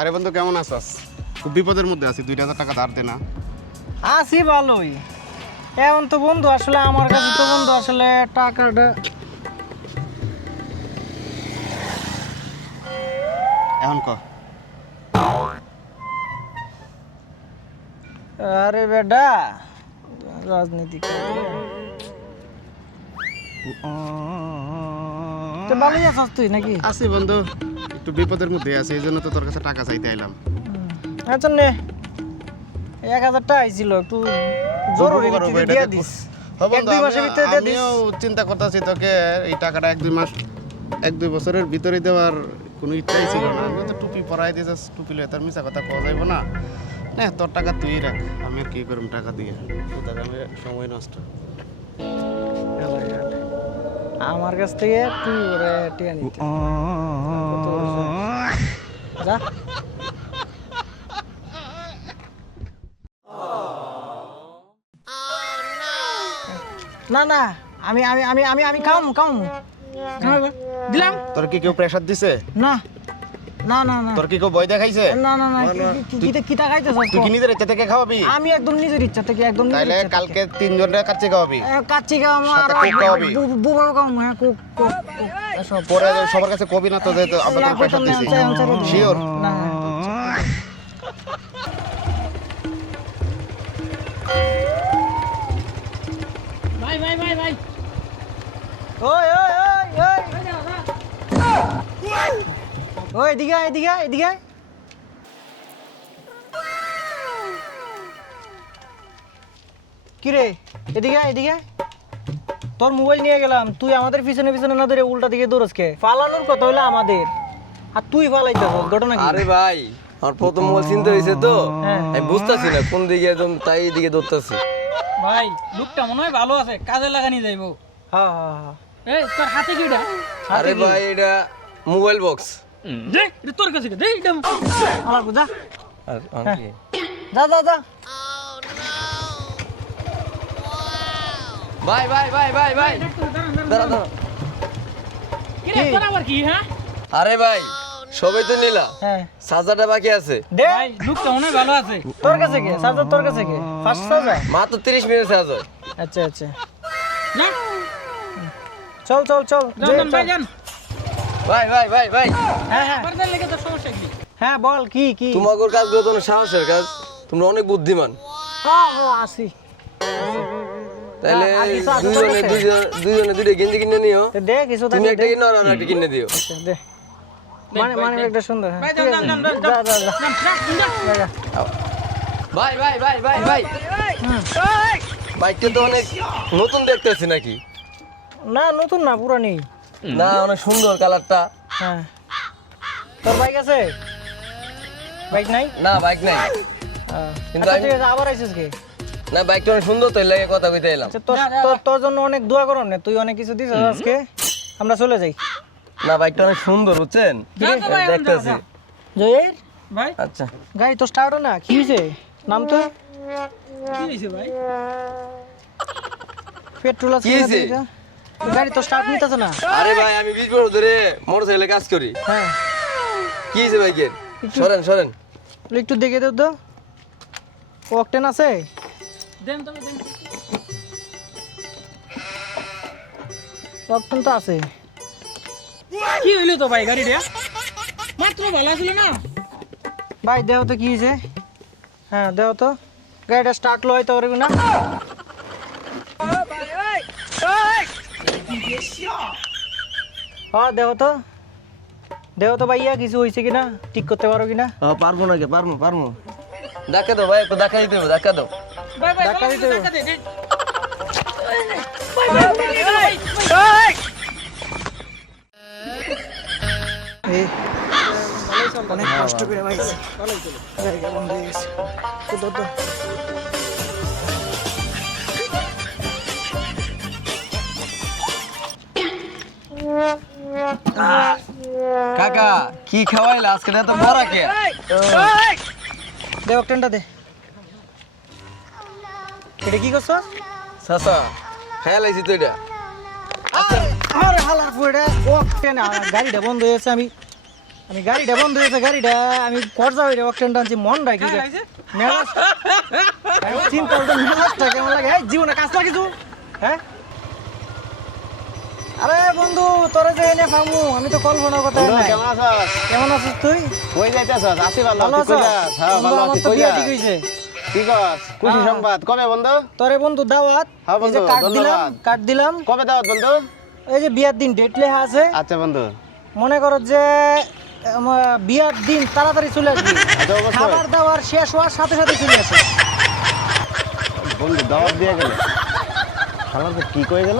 আরে বন্ধু কেমন আছিস? খুব বিপদের মধ্যে আছি, 2000 টাকা ধার দে না। আছি ভালোই। এখন তো বন্ধু আসলে আমার কাছে তো বন্ধু আসলে টাকাটা এখন ক। আরে বেটা রাজনীতি তো ভালোই আছিস তুই নাকি? আছি বন্ধু, একটু বিপদের মধ্যে আছি, এই জন্য তো তোর কাছে টাকা চাইতে আইলাম। আচ্ছা নে 1000 টাকা আইছিল একটু জরুরি ভিত্তিতে দিয়ে দিস। হ্যাঁ বন্ধু, 1-2 মাসের ভিতরে দিয়ে দিস। আমিও চিন্তা করতেছি তোকে এই টাকাটা 1-2 মাস 1-2 বছরের ভিতরে দেওয়ার কোনো ইচ্ছাই ছিল না। আমি তো টুপি পরাই দিয়েছিস, টুপি লয়ে তার মিছা কথা কওয়া যাইব না। না তোর টাকা তুই রাখ, আমি আর কি করব টাকা দিয়ে, তোর আমি সময় নষ্ট। আমার কাছ থেকে তুই ওরে টিয়া নিতে যা। না না আমি আমি আমি আমি আমি কাম দিলাম। তোর কি কেউ প্রেসার দিছে? না না না না তোর কি কেউ ভয় দেখাইছে? না না না কি খাইতেছ তুই কি নিজের ইচ্ছা থেকে খাওয়াবি? আমি একদম নিজের ইচ্ছা থেকে একদম তাইলে কালকে 3 জনের কাছে খাওয়াবি, কাচ্চি খাওয়া সাথে কোক খাওয়াবি। বুবাও খাওয়া হ্যাঁ কোক কোক এসব পরে সবার কাছে কবি না তো যে আপনাদের প্রেসার দিছি। শিওর? না ভাই ভাই ভাই ভাই ওই ওই ওই ওই ওই এদিকে এদিকে এদিকে কিরে এদিকে এদিকে তোর মোবাইল নিয়ে গেলাম, তুই আমাদের পিছনে পিছনে না ধরে উল্টা দিকে দৌড়স কে? ফালানোর কথা হইলো আমাদের, আর তুই ফালাইতেছ, ঘটনা কি? আরে ভাই আমার প্রথম মোবাইল চিনতে হয়েছে তো, হ্যাঁ। আমি বুঝতেছি না কোন দিকে একদম তাই দিকে দৌড়তেছি। ভাই লোকটা মনে হয় ভালো আছে, কাজে লাগানি যাইবো। হ্যাঁ হ্যাঁ হ্যাঁ এই তোর হাতে কিটা? আরে ভাই এটা মোবাইল বক্স। দে এটা তোর কাছে দে এটা। আমার বুঝা আর কি? যা যা যা ভাই ভাই ভাই ভাই ভাই দাঁড়া দাঁড়া। কি রে তোর আবার কি হ্যাঁ? আরে ভাই সবাই তো নিলা, হ্যাঁ সাজাটা বাকি আছে। দে ভাই লোকটা মনে হয় ভালো আছে। তোর কাছে কে চার্জার? তোর কাছে কে ফার্স্ট চার্জার? মাত্র 30 মিনিট চার্জ হয়। আচ্ছা আচ্ছা না চল চল চল যে, জান ভাই চল। জান। ভাই ভাই ভাই ভাই হ্যাঁ হ্যাঁ পারদার লেগে তো সমস্যা কি? হ্যাঁ বল কি কি? তোমাদের কাজগুলো তো অনেক সাহসের কাজ, তোমরা অনেক বুদ্ধিমান। হ্যাঁ আসি তাহলে আর কিছু আছে তোর কাছে? দুজনে দুটো গেঞ্জি কিনে নিও, তো দে কিছু তুমি থাকলে একটা দে। কিনো আর আমি একটা কিনে দিও। আচ্ছা, দে মানে একটা সুন্দর হ্যাঁ ভাই ঠিক জান আছে। জান জান যা যা যা জান যা, যা। ভাই ভাই ভাই ভাই ভাই বাইকটা তো অনেক নতুন দেখতেছি নাকি? না নতুন না পুরানি। না অনেক সুন্দর কালারটা। হ্যাঁ তোর বাইক আছে? বাইক নাই? না বাইক নাই, কিন্তু আচ্ছা আমি- ঠিক আছে আবার আইছিস কি? না বাইকটা অনেক সুন্দর তো এর লাগে কথা কইতে এলাম। আচ্ছা তোর জন্য অনেক দোয়া করম না, তুই অনেক কিছু দিছিস আজকে, আমরা চলে যাই। না বাইকটা অনেক সুন্দর বুঝছেন, যা তো ভাই, দেখতেছি। জয়ের ভাই আচ্ছা গাড়ি তো স্টার্ট না, কি হয়েছে? নাম তো কি হইছে ভাই? পেট্রোল আছে কি না হয়েছে? দিকে? গাড়ি তো স্টার্ট নিতেছে না। আরে ভাই আমি 20 বছর ধরে মোটরসাইকেলে কাজ করি, হ্যাঁ কি হয়েছে বাইকের? সরেন সরেন। একটু দেখে দেব তো, অকটেন আছে? দেন তবে দেন। অকটেন তো আছে। কি হইলো তো ভাই গাড়িটা? মাত্র ভালো ছিল না? ভাই দেও তো কি হয়েছে? হ্যাঁ দেও তো, গাড়িটা স্টার্ট লো হইতে পারবি না? হ্যাঁ দেও তো ভাইয়া কিছু হয়েছে কিনা, ঠিক করতে পারো কিনা? পারবো না কে? পারবো পারবো। ধাক্কা দাও ভাই, একটু ধাক্কা দিতে হবে, ধাক্কা দাও। ভাই ভাই ধাক্কা দিতে হবে। ধাক্কা দে দে। এই অনেক কষ্ট করে ভাইছি, গাড়িটা বন্ধ হয়ে গেছে। তো ধর, ধর। কাকা কি খাওয়াইলা আজকে? না তো মরা কে? দে অকটেনটা দে। এটা কি করছো? চাচা খাইয়া লাইছি তো এটা। আরে হালার পুরে অকটেন, গাড়িটা বন্ধ হয়ে গেছে, আমি আমি গাড়িটা বন্ধ হয়েছে গাড়িটা আমি করজা হয়ে অকটেন টানছি মন রাখি হ্যাঁ, লাগছে? মেজাজ চিন্তা করতে মেজাজটা কেমন লাগে এই জীবনে কাজ লাগিছু হ্যাঁ আরে বন্ধু তোরে যে এনে ফামু আমি তো কল্পনা কথা বন্ধু নাই কেমন আছস? কেমন আছিস তুই কই যাইতাছস? আছি ভালো, ভালো তুই কই আছিস যাস? হ্যাঁ ভালো আমার আছি, তো কই বিয়া যাস? ঠিক হইছে কি কস? খুশি হ্যাঁ। সংবাদ কবে বন্ধু? তোরে বন্ধু দাওয়াত হ্যাঁ এই যে বন্ধু, কার্ড দিলাম ধন্যবাদ। কার্ড দিলাম কবে দাওয়াত বন্ধু? এই যে বিয়ার দিন ডেট লেখা আছে আচ্ছা বন্ধু, মনে করো যে আমার বিয়ার দিন তাড়াতাড়ি চলে আসবি আচ্ছা অবশ্যই। খাবার দাবার শেষ হওয়ার সাথে সাথে চলে আসে বন্ধু দাওয়াত দিয়ে গেল, শালার তো কি কয়ে গেল?